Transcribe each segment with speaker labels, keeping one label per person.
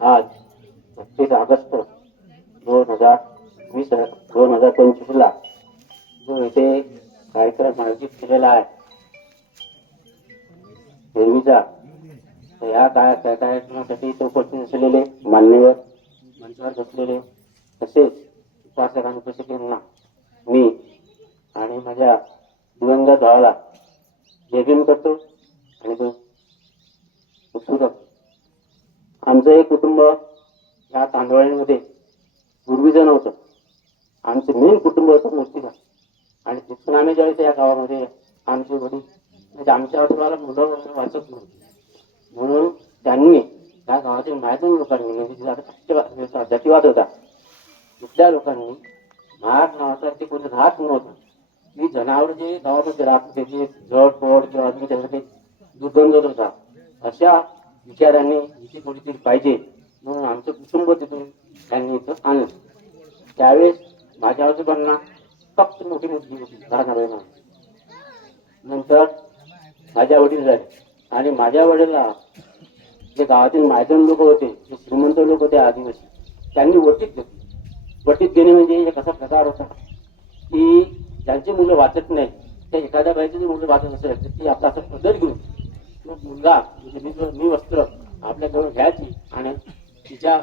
Speaker 1: आज बत्तीस ऑगस्ट दोन हजार वीस दोन हजार पंचवीसला जो इथे कार्यक्रम आयोजित केलेला आहे. पूर्वीचा तर या काय कार्यक्रमासाठी इथे उपस्थित असलेले मान्यवर मंचावर बसलेले तसेच उपासक आणि उपासकांना मी आणि माझ्या दिवंगत भावाला जयभीम करतो आणि सुरत आमचं एक कुटुंब या तांदवाळीमध्ये पूर्वीचं नव्हतं आमचं मेन कुटुंब होतं मूर्तीला आणि तिथून आम्ही ज्यावेळेस या गावामध्ये आमचे वडील म्हणजे आमच्या आजोबाला मुलं वगैरे वाचत नव्हती. म्हणून त्यांनी या गावातील मायदून लोकांनी म्हणजे आता जातीवाद जातीवाद होता तिथल्या लोकांनी महाग नावाचा ते कोणी राहत नव्हतं ती जनावर जे गावामध्ये राहत होते जड पोड किंवा अजून त्याच्यासाठी दुर्गंध होता अशा विचाराने इथे कोणीतरी पाहिजे म्हणून आमचं कुटुंब तिथून त्यांनी इथं आणलं. त्यावेळेस माझ्या आजोबांना फक्त मोठी मुलगी होती लहानाबाई म्हणून. नंतर माझ्या वडील झाले. आणि माझ्या वडिला जे गावातील मायदन लोक होते जे श्रीमंत लोक होते आदिवासी त्यांनी वटीत घेतली. वटीत देणे म्हणजे एक असा प्रकार होता? की ज्यांची मुलं वाचत नाही त्या एखाद्या बाईची जर मुलं वाचत असेल तर ती आपला असा पदर घेऊन तो मुलगा म्हणजे मी वस्त्र आपल्याजवळ घ्यायची आणि तिच्या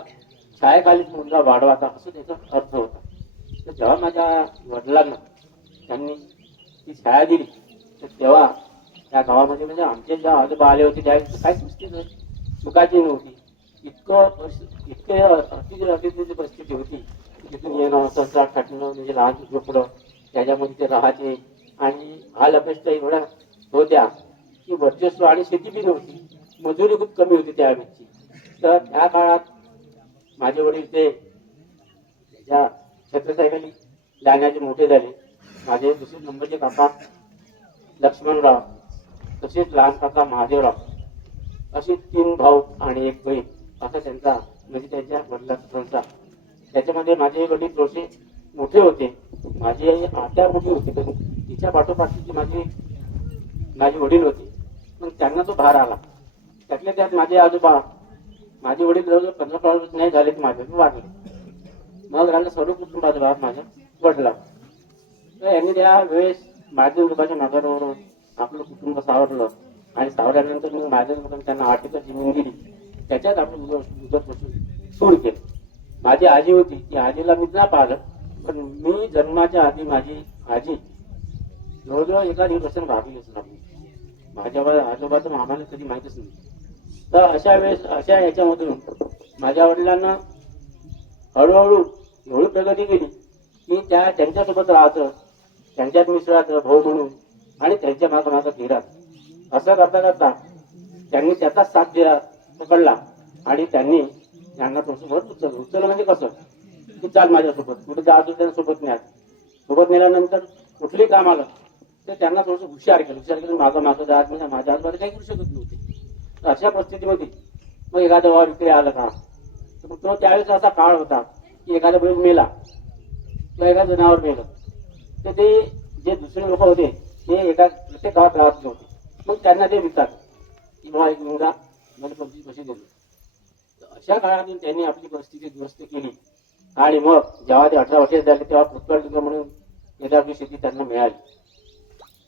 Speaker 1: छायाखालीच मुलगा वाढवायचा असं त्याचा अर्थ होता. तर जेव्हा माझ्या वडिलांना त्यांनी ती छाया दिली तर तेव्हा त्या गावामध्ये म्हणजे आमचे ज्या आजोबा आले होते त्यावेळेस काही नाही चुकाची नव्हती इतकं परिस्थिती- इतके अति अतिथीची परिस्थिती होती तिथून येणं संसार खटणं म्हणजे लहान झोपडं त्याच्यामध्ये ते राहायचे. आणि हाल अपेक्षा एवढ्या होत्या की वर्चस्व आणि शेती बी नव्हती. मजुरी खूप कमी होती त्यावेळेची तर त्या काळात माझे वडील ते त्या छत्रसाहेबांनी लाण्याचे मोठे झाले माझे दुसरे नंबरचे काका लक्ष्मणराव तसेच लहान काका महादेवराव असे तीन भाऊ आणि एक बहीण असा त्यांचा म्हणजे त्यांच्या वडिलांचा संसार. त्याच्यामध्ये माझे वडील थोडेसे मोठे होते. माझी आई आत्या मोठी होती पण तिच्या पाठोपाठची माझी माझे वडील होते. पण त्यांना तो भार आला. त्यातल्या त्यात माझे आजोबा माझे वडील जवळजवळ पंधरा सोळा वर्ष नाही झाले माझे वाढले. मग राहिलं सर्व कुटुंबाचा भाग माझ्या वडला तर यांनी त्या वेळेस माझ्या लोकांच्या नगरवर आपलं कुटुंब सावरलं आणि सावरल्यानंतर मग माझ्या लोकांनी त्यांना आठ जीवन दिली. त्याच्यात आपलं उदरपासून सूर केलं. माझी आजी होती. ती आजीला मी ना पाहिलं पण मी जन्माच्या आधी माझी आजी जवळजवळ एका दिवसाने भागलीच नाही माझ्या आजोबाचं आम्हाला कधी माहितच नाही. तर अशा वेळेस अशा याच्यामधून माझ्या वडिलांना हळूहळू एवढी प्रगती केली. की त्या त्यांच्यासोबत राहतं त्यांच्यात मिसळाचं भाऊ म्हणून आणि त्यांच्या माग मागं फिरत असं करता करता त्यांनी त्याचा साथ दिला पकडला आणि त्यांनी त्यांना तुमच्यासोबत सोबत उचललं. उचललं म्हणजे कसं? की चाल माझ्यासोबत कुठे जातो त्यांना सोबत न्या सोबत नेल्यानंतर कुठली काम आलं तर त्यांना थोडंसं हुशार केलं. हुशार केलं. माझा माझा जात म्हणजे माझ्या आजोबा काही करू शकत नव्हते. तर अशा परिस्थितीमध्ये मग एखादा वावर विक्री आला का? तर मग तो त्यावेळेस असा काळ होता की एखादा बैल मेला किंवा एखादं जनावर मेलं. तर ते जे दुसरे लोक होते ते एका प्रत्येक गावात राहत नव्हते. मग त्यांना ते विचार की बाबा एक मुलगा मला पंचवीस पैसे दिले तर अशा काळातून त्यांनी आपली परिस्थिती दुरुस्त केली. आणि मग जेव्हा ते अठरा वर्ष झाले तेव्हा पृथ्वी म्हणून एकदा आपली शेती त्यांना मिळाली.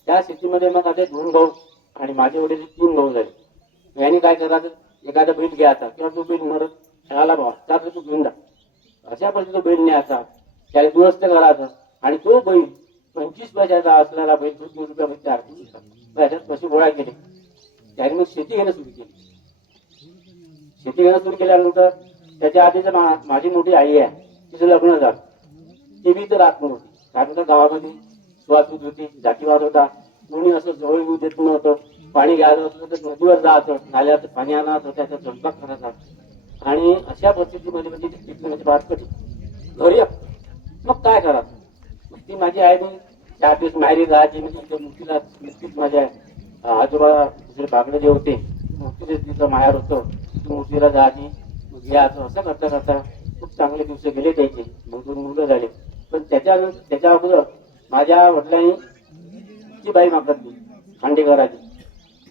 Speaker 1: त्या शेतीमध्ये मग आता दोन भाऊ आणि माझे वडील तीन भाऊ झाले. यांनी काय करायचं? एखादा बैल घ्यायचा किंवा तो बैल मरत खेळायला भावा. त्यात तो घेऊन जा. अशा पद्धतीने तो बैल न्यायचा. त्याला दुरुस्त करायचा. आणि तो बैल पंचवीस पैशाचा असलेला बैल तो तीन रुपयामध्ये चार पैशात पैसे गोळा केले. त्याने मग शेती घेणं सुरू केली. शेती घेणं सुरू केल्यानंतर त्याच्या आधीच मा- माझी मोठी आई आहे. तिचं लग्न झालं. ती बी तर आत्म होती कारण का गावामध्ये स्वातूत होती जातीवाद होता. कोणी असं जवळ येऊ देत नव्हतं. पाणी घ्यायचं होतं तर नदीवर जायचं नाल्यात पाणी आणायचं त्याचा स्वयंपाक करायचा आणि अशा परिस्थितीमध्ये म्हणजे ती टिकणं म्हणजे फार कठीण. घरी मग काय करा मग ती माझी आहे मी चार दिवस माहेरी राहायची म्हणजे इथे मुलीला नुकतीच माझ्या आजोबा दुसरे बागडे जे होते मूर्तीचे तिचं माहेर होतं. ती मूर्तीला जायची मग यायचं असं करता करता खूप चांगले दिवस गेले त्याचे. मग दोन मुलं झाले. पण त्याच्या त्याच्या अगोदर माझ्या वडिलांनी ती बाई माकडली खांडेकराची.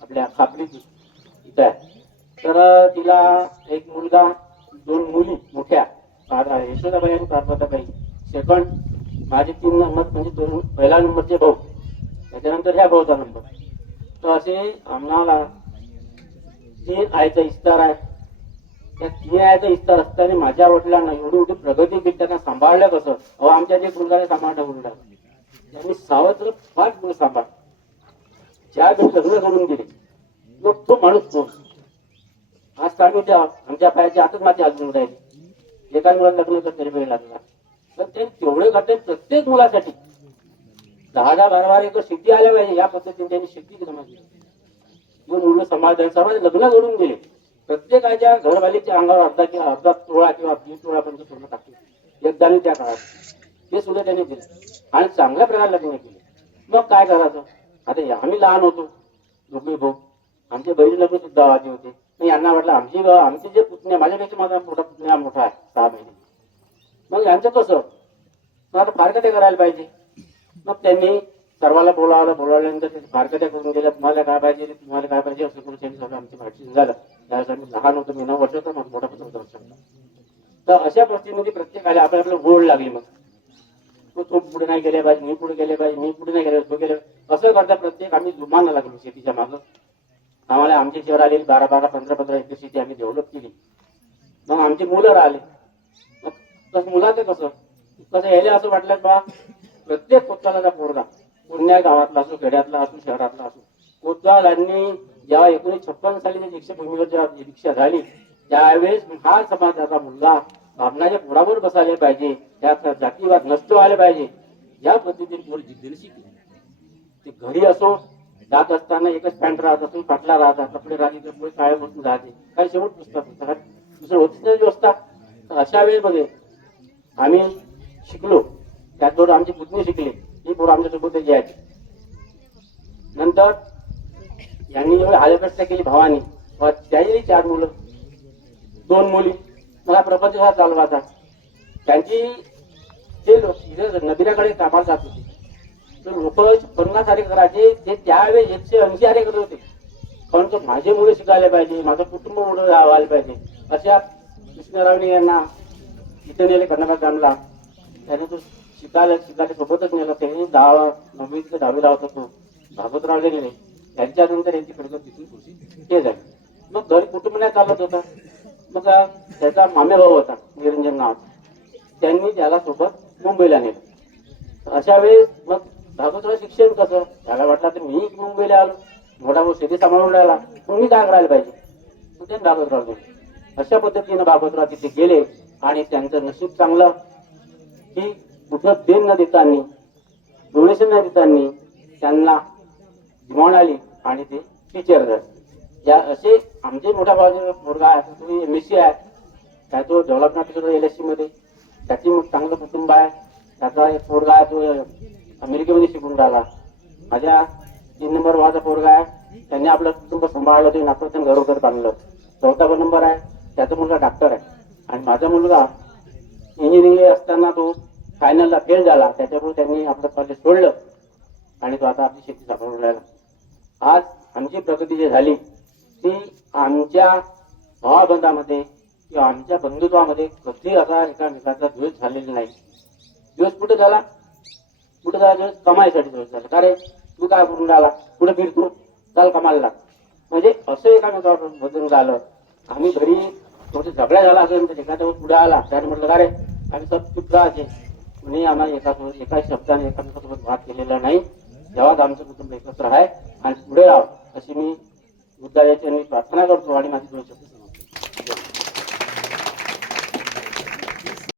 Speaker 1: आपल्या खापरीची. इथं आहे. तर तिला एक मुलगा दोन मुली मोठ्या. यशोदाबाई आणि पार्वताबाई. सेकंड माझे तीन नंबर म्हणजे दोन पहिला नंबरचे भाऊ. त्याच्यानंतर ह्या भाऊचा नंबर. तर असे आम्हाला तीन आयचा इस्तार आहे त्या तीन आयचा इस्तार असताना माझ्या वडिलांना एवढी एवढी प्रगती केली त्यांना सांभाळलं कसं? अहो आमच्या जे मुलगाने सांभाळलं मुलगा त्यांनी सावत्र पाच मुलं सांभाळ. चार वेळी लग्न करून गेले मग तो माणूस कोण? आज काढून द्या आमच्या पायाची आतच माझी अजून राहिली एका मुलाला लग्न तर तरी वेळ लागला तर ते तेवढे करते प्रत्येक मुलासाठी. दहा दहा बारा बारा एकर शेती आल्या पाहिजे. या पद्धतीने त्यांनी शेती समाज मुलं समाज समाज लग्न जोडून गेले. प्रत्येकाच्या घरवालीच्या अंगावर अर्धा किंवा अर्धा तोळा किंवा दीड तोळा पण सोनं टाकले एकदाने त्या काळात. ते सुद्धा त्यांनी दिलं. आणि चांगल्या प्रकारे लग्न केले. मग काय करायचं? आता आम्ही लहान होतो. दुबई भाऊ आमचे बहिणी लग्न सुद्धा आधी होते. मग यांना वाटलं आमची आमचे जे पुतणे माझ्यापेक्षा माझा मोठा पुतण्या मोठा आहे सहा महिने मग यांचं कसं? मग आता फारकट्या करायला पाहिजे. मग त्यांनी सर्वाला बोलावलं. बोलावल्यानंतर ते फारकट्या करून गेल्या तुम्हाला काय पाहिजे? तुम्हाला काय पाहिजे? असं करून त्यांनी सगळं आमची भाषण झालं. त्यावेळेस आम्ही लहान होतो. मी नऊ होतं. मग मोठा पण होतो. तर अशा परिस्थितीमध्ये प्रत्येकाला आपल्या आपल्याला गोड लागली मग. तो तो पुढे नाही गेले पाहिजे मी पुढे गेले पाहिजे मी पुढे नाही गेले तो गेले असं करता प्रत्येक आम्ही जुमाना लागलो शेतीच्या मागं. आम्हाला आमच्या शहर आलेली बारा बारा पंधरा पंधरा एकर शेती आम्ही डेव्हलप केली. मग आमची मुलं राहिले. मग कसं मुलाचं कसं? कसं यायला असं वाटलं बा प्रत्येक कोत्ताला पोरगा पुण्या गावातला असो खेड्यातला असो शहरातला असो कोत्तालांनी जेव्हा एकोणीस छप्पन साली त्या दीक्षाभूमीवर जेव्हा दीक्षा झाली त्यावेळेस हा समाजाचा मुलगा भावनाच्या पुढावर बसायला पाहिजे. त्याचा जातीवाद नष्ट व्हायला पाहिजे. या पद्धतीने पोर जिद्दीने शिकले ते घरी असो जात असताना एकच पॅन्ट राहत असो फाटला राहतात कपडे राहते तर पुढे काळे बसून राहते. काही शेवट पुस्तक पुस्तकात दुसरं होतीच नाही असतात तर अशा वेळेमध्ये आम्ही शिकलो. त्यात दोन आमची पुतणी शिकली. ही पोरं आमच्यासोबत यायची. नंतर यांनी जेव्हा हालप्रस्था केली भावानी. व त्याही चार मुलं दोन मुली. मला प्रपंच हा राहतात. त्यांची ते लोक इथे नदीराकडे कामाला जात होते तर लोक पन्नास आरे करायचे ते त्यावेळेस एकशे ऐंशी आरे करत होते. परंतु माझे मुलं शिकायला पाहिजे माझं कुटुंब मुळे व्हायला पाहिजे अशा कृष्णरावने यांना इथे नेले कर्नाटक ग्रामला त्याने तो शिकायला शिकायला सोबतच नेला. त्यांनी दहा नववी ते दहावीला होता. तो भागवतरावले नेले. त्यांच्यानंतर यांची प्रगत तिथून खुशी हे झाली. मग घर कुटुंब नाही चालत होता. मग त्याचा मामेभाऊ होता निरंजन नाव. त्यांनी त्याला सोबत मुंबईला नेलं. अशा वेळेस मग धातूचं शिक्षण कसं? त्याला वाटलं तर मी मुंबईला आलो. मोठा भाऊ शेती सांभाळून राहिला. मग मी काय करायला पाहिजे. मग त्यांनी भागवतराव अशा पद्धतीनं भागवतराव तिथे गेले आणि त्यांचं नशीब चांगलं. की कुठं देण न देतानी डोनेशन न देतानी त्यांना डिमांड आली आणि ते टीचर झाले. या असे आमचे मोठा भाऊ मुलगा आहे तो एम एस सी आहे. काय तो डेव्हलपमेंट एल एस सी मध्ये. त्याची मग चांगलं कुटुंब आहे. त्याचा एक पोरगा आहे तो अमेरिकेमध्ये शिकून राहिला. माझ्या तीन नंबर माझा पोरगा आहे. त्यांनी आपलं कुटुंब सांभाळलं ते नागपूरचं घरोघर बांधलं चौथा नंबर आहे. त्याचा मुलगा डॉक्टर आहे. आणि माझा मुलगा इंजिनिअरिंग असताना तो फायनलला फेल झाला. त्याच्यामुळे त्यांनी आपलं कॉलेज सोडलं. आणि तो आता आपली शेती सांभाळून राहिला. आज आमची प्रगती जी झाली ती आमच्या भावाबंधामध्ये की आमच्या बंधुत्वामध्ये कधी असा एकामेकाचा द्वेष झालेला नाही. दिवस कुठे झाला? कुठे झाला दिवस? कमाईसाठी दिवस झाला. का रे? तू काय करून राहिला? कुठे फिरतो? चाल कमायला लाग म्हणजे असं एकामेकावर बदलून झालं आम्ही घरी थोडे झगड्या झाला असेल तर एखाद्या पुढे आला. त्याने म्हटलं का रे? आम्ही सब चुप राहते कुणी आम्हाला एका एका शब्दाने एकामेकासोबत वाद केलेला नाही. जेव्हा आमचं कुटुंब एकत्र आहे. आणि पुढे राहावं अशी मी बुद्धाची मी प्रार्थना करतो आणि माझी दोन शब्द